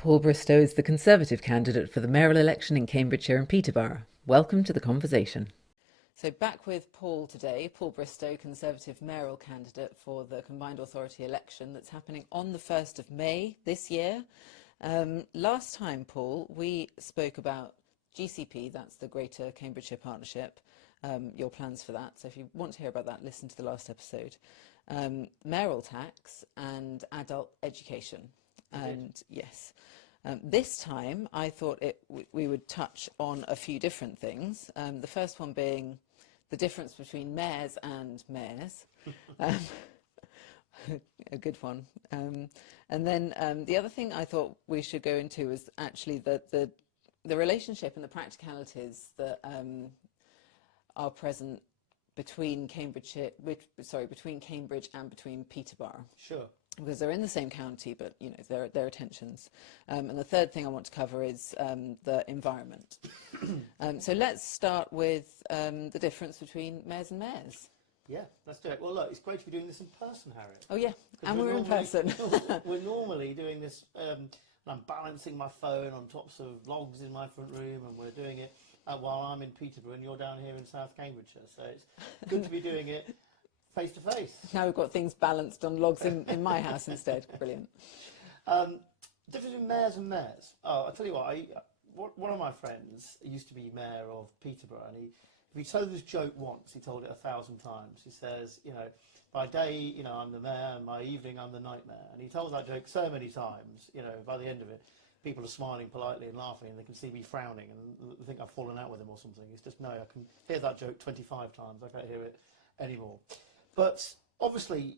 Paul Bristow is the Conservative candidate for the mayoral election in Cambridgeshire and Peterborough. Welcome to the conversation. So back with Paul today, Paul Bristow, Conservative mayoral candidate for the Combined Authority election that's happening on the 1st of May this year. Last time, Paul, we spoke about GCP, that's the Greater Cambridgeshire Partnership, your plans for that. So if you want to hear about that, listen to the last episode. Mayoral tax and adult education. And yes, this time I thought we would touch on a few different things. The first one being the difference between mayors and mayors, a good one. And then the other thing I thought we should go into was actually the relationship and the practicalities that are present between between Cambridge and between Peterborough. Sure. Because they're in the same county, but you know there are tensions. And the third thing I want to cover is the environment. So let's start with the difference between mayors and mayors. Yeah, let's do it. Well, look, it's great to be doing this in person, Harriet. Oh yeah, and we're in person. We're normally doing this, and I'm balancing my phone on tops of logs in my front room, and we're doing it while I'm in Peterborough and you're down here in South Cambridgeshire. So it's good to be doing it face to face. Now we've got things balanced on logs in my house instead. Brilliant. Difference between mayors and mayors. Oh, I'll tell you what, one of my friends used to be mayor of Peterborough, and if he told this joke once, he told it 1,000 times. He says, you know, by day, you know, I'm the mayor, and by evening, I'm the nightmare. And he tells that joke so many times, you know, by the end of it, people are smiling politely and laughing, and they can see me frowning and think I've fallen out with him or something. It's just, no, I can hear that joke 25 times. I can't hear it anymore. But obviously,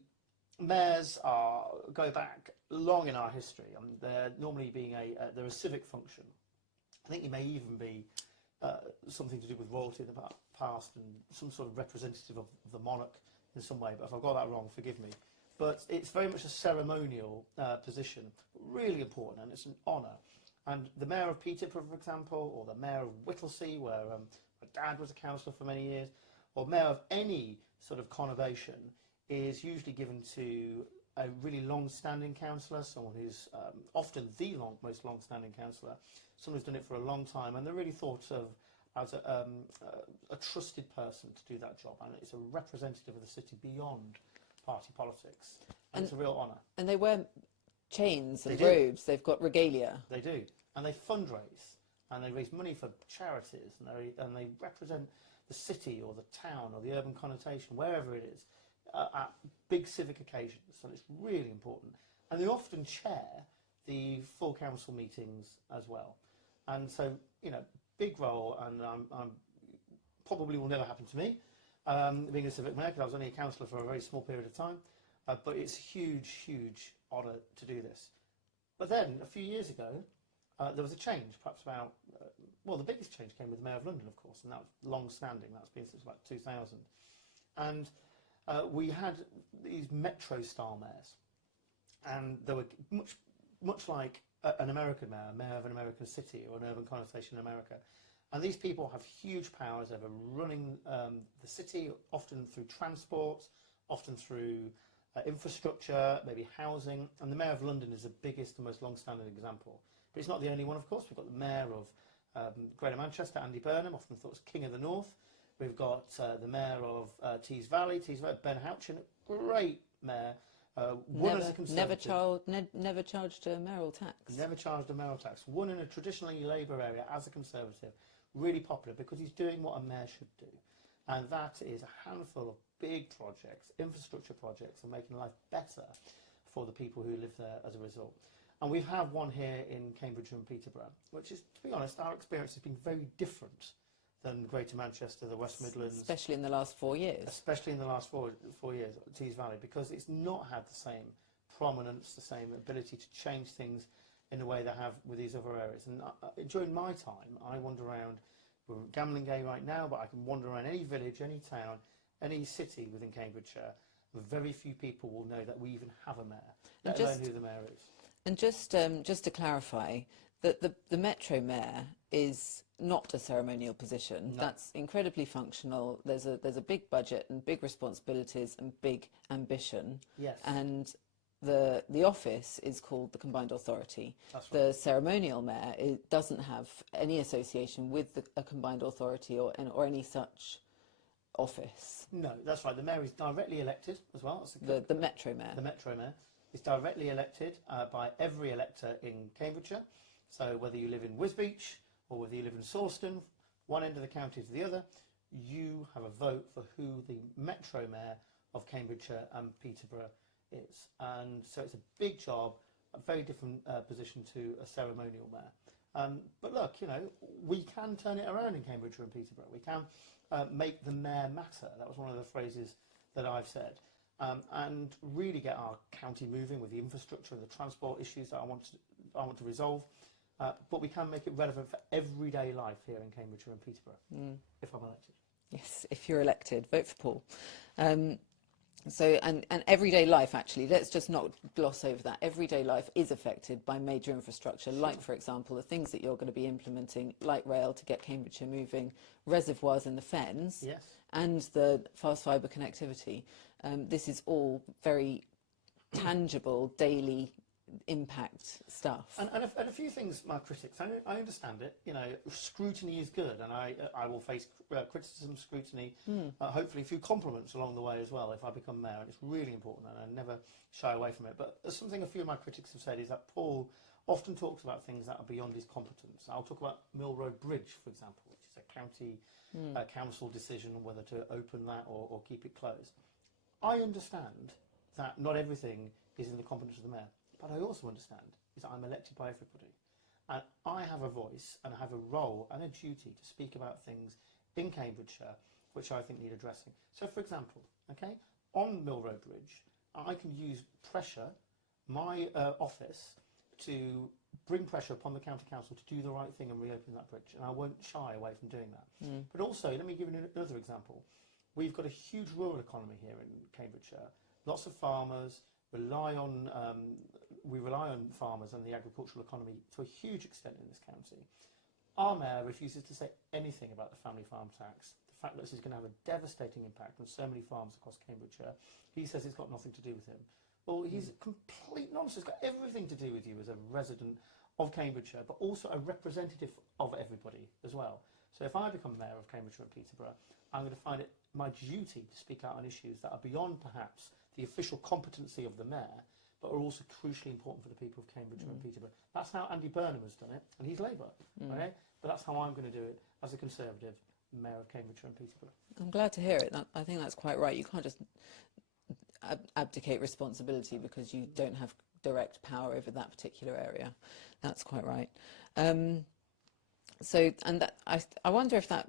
mayors go back long in our history. I mean, they're normally they're a civic function. I think they may even be something to do with royalty in the past and some sort of representative of the monarch in some way. But if I've got that wrong, forgive me. But it's very much a ceremonial position, really important, and it's an honour. And the mayor of Peterborough, for example, or the mayor of Whittlesea, where my dad was a councillor for many years, or mayor of any sort of conurbation, is usually given to a really long-standing councillor, someone who's often the most long-standing councillor, someone who's done it for a long time, and they're really thought of as a trusted person to do that job, and it's a representative of the city beyond party politics, and it's a real honour. And they wear chains and robes, they've got regalia. They do, and they fundraise, and they raise money for charities, and they represent the city or the town or the urban connotation, wherever it is, at big civic occasions, and it's really important. And they often chair the full council meetings as well. And so, you know, big role, and probably will never happen to me, being a civic mayor, because I was only a councillor for a very small period of time, but it's a huge, huge honour to do this. But then, a few years ago, there was a change, perhaps about, well, the biggest change came with the Mayor of London, of course, and that was long-standing. That's been since about 2000. And we had these metro-style mayors, and they were much like an American mayor, a mayor of an American city or an urban connotation in America. And these people have huge powers over running the city, often through transport, often through infrastructure, maybe housing. And the Mayor of London is the biggest and most long-standing example. But it's not the only one, of course. We've got the Mayor of Greater Manchester, Andy Burnham, often thought as King of the North. We've got the Mayor of Tees Valley, Ben Houchin, great mayor. Won as a Conservative. Never charged a mayoral tax. Never charged a mayoral tax. Won in a traditionally Labour area as a Conservative. Really popular because he's doing what a mayor should do. And that is a handful of big projects, infrastructure projects, and making life better for the people who live there as a result. And we have one here in Cambridge and Peterborough, which is, to be honest, our experience has been very different than Greater Manchester, the West Midlands. Especially in the last 4 years. Especially in the last four years, Tees Valley, because it's not had the same prominence, the same ability to change things in the way they have with these other areas. And during my time, I wander around, we're Gambling Day right now, but I can wander around any village, any town, any city within Cambridgeshire. Very few people will know that we even have a mayor, let alone who the mayor is. And just to clarify, that the Metro Mayor is not a ceremonial position. No. That's incredibly functional. There's a big budget and big responsibilities and big ambition. Yes. And the office is called the Combined Authority. That's right. The ceremonial mayor, it doesn't have any association with a Combined Authority or any such office. No, that's right. The mayor is directly elected as well. The Metro Mayor. The Metro Mayor is directly elected by every elector in Cambridgeshire. So whether you live in Wisbech or whether you live in Sawston, one end of the county to the other, you have a vote for who the Metro Mayor of Cambridgeshire and Peterborough is. And so it's a big job, a very different position to a ceremonial mayor. But look, you know, we can turn it around in Cambridgeshire and Peterborough. We can make the mayor matter. That was one of the phrases that I've said. And really get our county moving with the infrastructure and the transport issues that I want to resolve. But we can make it relevant for everyday life here in Cambridgeshire and Peterborough, if I'm elected. Yes, if you're elected, vote for Paul. So, and everyday life, actually, let's just not gloss over that. Everyday life is affected by major infrastructure, like, for example, the things that you're going to be implementing, light rail to get Cambridgeshire moving, reservoirs in the fens, Yes. and the fast fibre connectivity. This is all very tangible, daily impact stuff. And a few things, my critics, I understand it. You know, scrutiny is good, and I will face criticism, scrutiny, hopefully a few compliments along the way as well if I become mayor, and it's really important, and I never shy away from it. But something a few of my critics have said is that Paul often talks about things that are beyond his competence. I'll talk about Mill Road Bridge, for example, which is a county council decision on whether to open that or keep it closed. I understand that not everything is in the competence of the mayor. But I also understand is that I'm elected by everybody. And I have a voice and I have a role and a duty to speak about things in Cambridgeshire which I think need addressing. So, for example, okay, on Mill Road Bridge, I can use pressure, my office, to bring pressure upon the county council to do the right thing and reopen that bridge. And I won't shy away from doing that. But also, let me give you another example. We've got a huge rural economy here in Cambridgeshire. Lots of farmers we rely on farmers and the agricultural economy to a huge extent in this county. Our mayor refuses to say anything about the family farm tax, the fact that this is going to have a devastating impact on so many farms across Cambridgeshire. He says it's got nothing to do with him. Well, he's complete nonsense. It's got everything to do with you as a resident of Cambridgeshire, but also a representative of everybody as well. So if I become mayor of Cambridgeshire and Peterborough, I'm going to find it my duty to speak out on issues that are beyond perhaps the official competency of the mayor, but are also crucially important for the people of Cambridgeshire and Peterborough. That's how Andy Burnham has done it, and he's Labour, okay? But that's how I'm going to do it as a Conservative mayor of Cambridgeshire and Peterborough. I'm glad to hear it. I think that's quite right. You can't just abdicate responsibility because you don't have direct power over that particular area. That's quite right. So, and that, I wonder if that.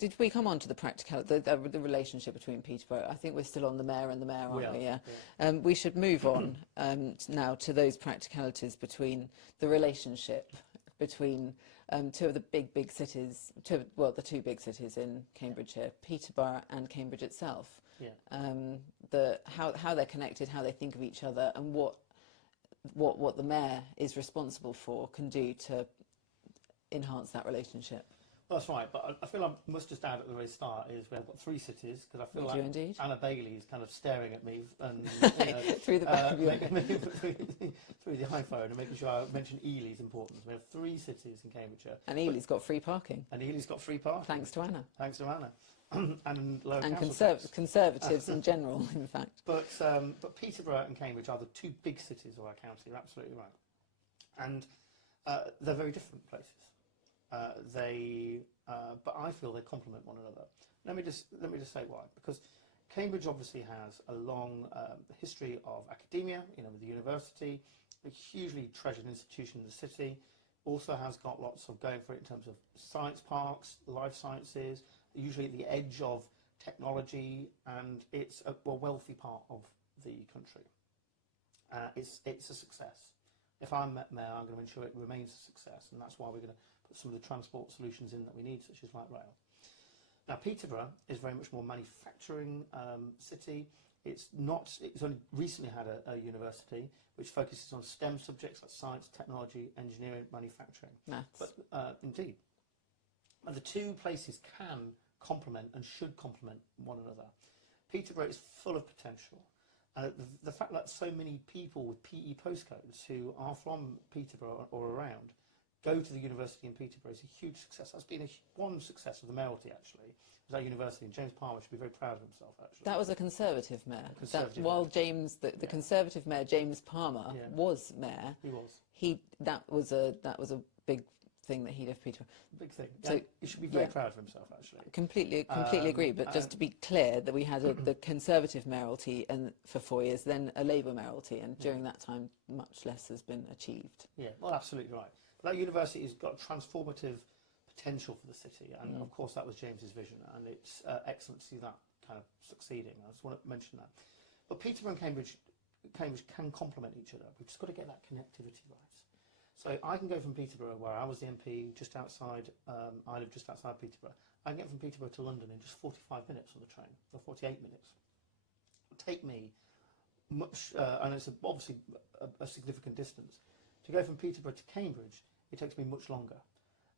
Did we come on to the practicality, the relationship between Peterborough? I think we're still on the mayor and the mayor, aren't we? Yeah. We should move on now to those practicalities between the relationship between two of the big cities, the two big cities in Cambridgeshire, Peterborough and Cambridge itself. Yeah. How they're connected, how they think of each other, and what the mayor is responsible for can do to enhance that relationship. Well, that's right, but I feel I must just add at the very start is we've got three cities, because I feel like indeed. Anna Bailey is kind of staring at me and through the back of your through the iPhone and making sure I mention Ely's importance. We have three cities in Cambridgeshire. And Ely's got free parking. And Ely's got free parking. Thanks to Anna. Thanks to Anna. And lower and council tax. Conservatives in general, in fact. But Peterborough and Cambridge are the two big cities of our county. You're absolutely right. And they're very different places. But I feel they complement one another. Let me just say why. Because Cambridge obviously has a long history of academia, with the university, a hugely treasured institution in the city. Also has got lots of going for it in terms of science parks, life sciences, usually at the edge of technology, and it's a wealthy part of the country. It's a success. If I'm mayor, I'm going to ensure it remains a success, and that's why we're going to put some of the transport solutions in that we need, such as light rail. Now, Peterborough is very much more manufacturing city. It's only recently had a university which focuses on STEM subjects like science, technology, engineering, manufacturing. Maths. But indeed, and the two places can complement and should complement one another. Peterborough is full of potential. The fact that so many people with PE postcodes who are from Peterborough or around go to the university in Peterborough is a huge success. That's been one success of the mayoralty, actually, was our university. And James Palmer should be very proud of himself, actually. That was a Conservative mayor. Conservative while mayor. James, the Conservative mayor, James Palmer, was mayor. He was. That was a big thing that he did for Peterborough. Big thing. So And he should be very proud of himself, actually. Completely agree. But just to be clear, that we had the Conservative mayoralty and for 4 years, then a Labour mayoralty, and during that time, much less has been achieved. Yeah, well, absolutely right. But that university has got transformative potential for the city, and of course that was James's vision, and it's excellent to see that kind of succeeding. I just want to mention that. But Peterborough and Cambridge can complement each other. We've just got to get that connectivity right. So I can go from Peterborough, where I was the MP, just outside, I live just outside Peterborough. I can get from Peterborough to London in just 45 minutes on the train, or 48 minutes. It will take me much, and it's obviously a significant distance. To go from Peterborough to Cambridge, it takes me much longer.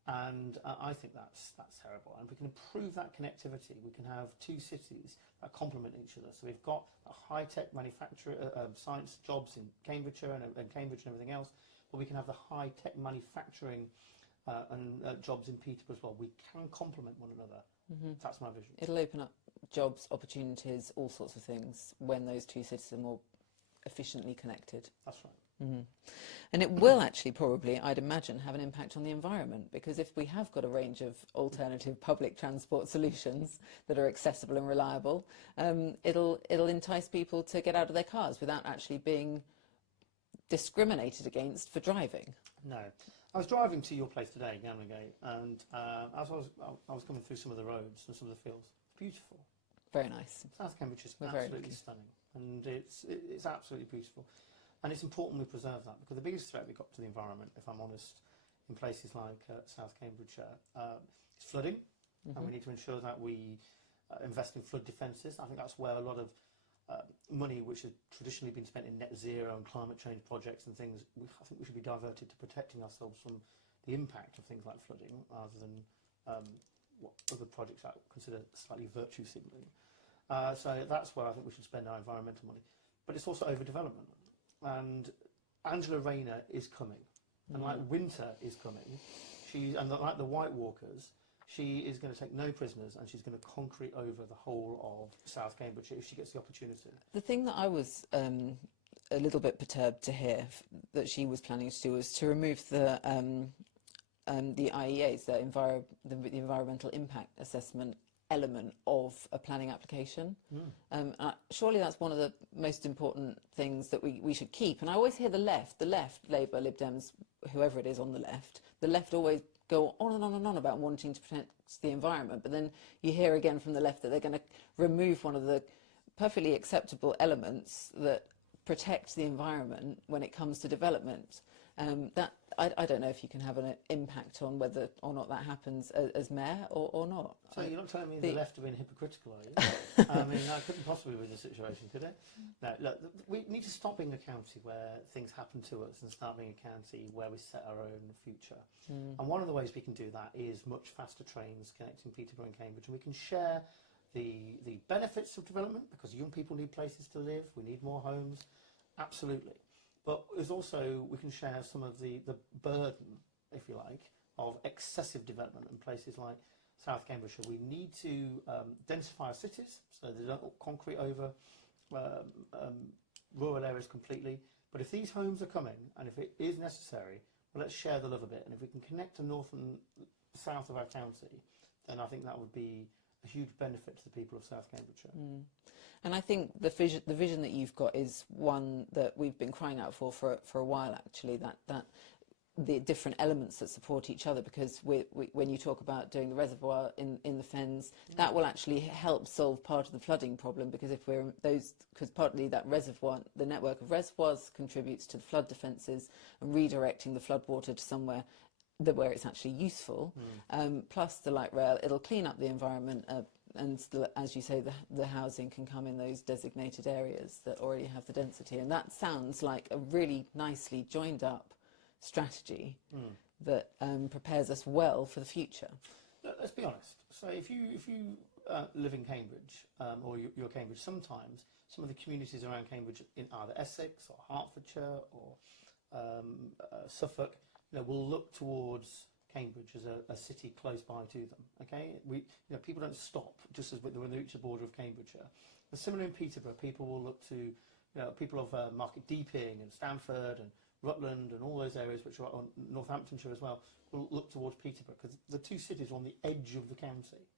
And I think that's terrible. And if we can improve that connectivity, we can have two cities that complement each other. So we've got a high-tech manufacturer, science jobs in Cambridgeshire and Cambridge and everything else, but we can have the high-tech manufacturing and jobs in Peterborough as well. We can complement one another. That's my vision. It'll open up jobs, opportunities, all sorts of things when those two cities are more efficiently connected. That's right. And it will actually probably, I'd imagine, have an impact on the environment, because if we have got a range of alternative public transport solutions that are accessible and reliable, it'll entice people to get out of their cars without actually being discriminated against for driving. No. I was driving to your place today, Gamlingate, and as I was coming through some of the roads and some of the fields. It's beautiful. Very nice. South Cambridge is We're very absolutely lucky. stunning, and it's absolutely beautiful. And it's important we preserve that, because the biggest threat we've got to the environment, if I'm honest, in places like South Cambridgeshire, is flooding, and we need to ensure that we invest in flood defences. I think that's where a lot of money which has traditionally been spent in net zero and climate change projects and things, I think we should be diverted to protecting ourselves from the impact of things like flooding, rather than what other projects I consider slightly virtue signalling. So that's where I think we should spend our environmental money. But it's also overdevelopment. And Angela Rayner is coming, and like winter is coming. Like the White Walkers, she is going to take no prisoners, and she's going to concrete over the whole of South Cambridgeshire if she gets the opportunity. The thing that I was a little bit perturbed to hear that she was planning to do was to remove the IEAs, the environmental impact assessment element of a planning application. Surely that's one of the most important things that we should keep. And I always hear the left, Labour, Lib Dems, whoever it is on the left always go on and on and on about wanting to protect the environment. But then you hear again from the left that they're going to remove one of the perfectly acceptable elements that protect the environment when it comes to development. I don't know if you can have an impact on whether or not that happens as mayor or not. So you're not telling me the left have been hypocritical, are you? I mean, that couldn't possibly be the situation, could it? No, look, we need to stop being a county where things happen to us and start being a county where we set our own future. And one of the ways we can do that is much faster trains connecting Peterborough and Cambridge, and we can share the benefits of development, because young people need places to live, we need more homes, absolutely. But there's also, we can share some of the burden, if you like, of excessive development in places like South Cambridgeshire. We need to densify our cities so they don't concrete over rural areas completely. But if these homes are coming, and if it is necessary, well, let's share the love a bit. And if we can connect the north and south of our county, then I think that would be a huge benefit to the people of South Cambridgeshire. And I think the vision that you've got is one that we've been crying out for a while, actually, that the different elements that support each other, because when you talk about doing the reservoir in the fens, that will actually help solve part of the flooding problem, because because partly that reservoir, the network of reservoirs contributes to the flood defences and redirecting the floodwater to somewhere where it's actually useful, plus the light rail, it'll clean up the environment, and as you say, the housing can come in those designated areas that already have the density. And that sounds like a really nicely joined up strategy that prepares us well for the future. Let's be honest. So if you live in Cambridge, or you're Cambridge, sometimes some of the communities around Cambridge in either Essex or Hertfordshire or Suffolk, will look towards Cambridge as a city close by to them. Okay, people don't stop just as when they reach the border of Cambridgeshire. But similar in Peterborough, people will look to, people of Market Deeping and Stamford and Rutland and all those areas which are on Northamptonshire as well, will look towards Peterborough because the two cities are on the edge of the county.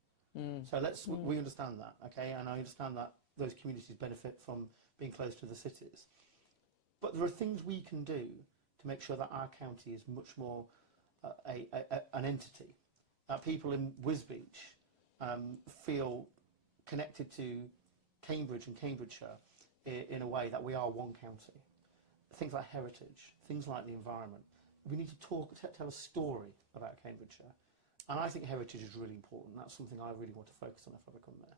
So we understand that, okay, and I understand that those communities benefit from being close to the cities. But there are things we can do to make sure that our county is much more an entity. That people in Wisbech feel connected to Cambridge and Cambridgeshire in a way that we are one county. Things like heritage, things like the environment. We need to tell a story about Cambridgeshire. And I think heritage is really important. That's something I really want to focus on if I become mayor.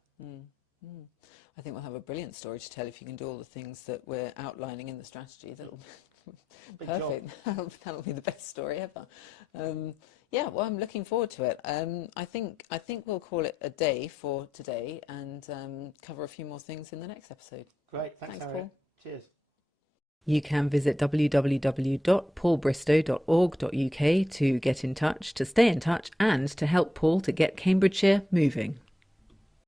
I think we'll have a brilliant story to tell if you can do all the things that we're outlining in the strategy. That'll be perfect. That'll be the best story ever. Yeah, well, I'm looking forward to it. I think we'll call it a day for today and cover a few more things in the next episode. Great, thanks Harriet. Paul. Cheers. You can visit www.paulbristow.org.uk to get in touch, to stay in touch, and to help Paul to get Cambridgeshire moving.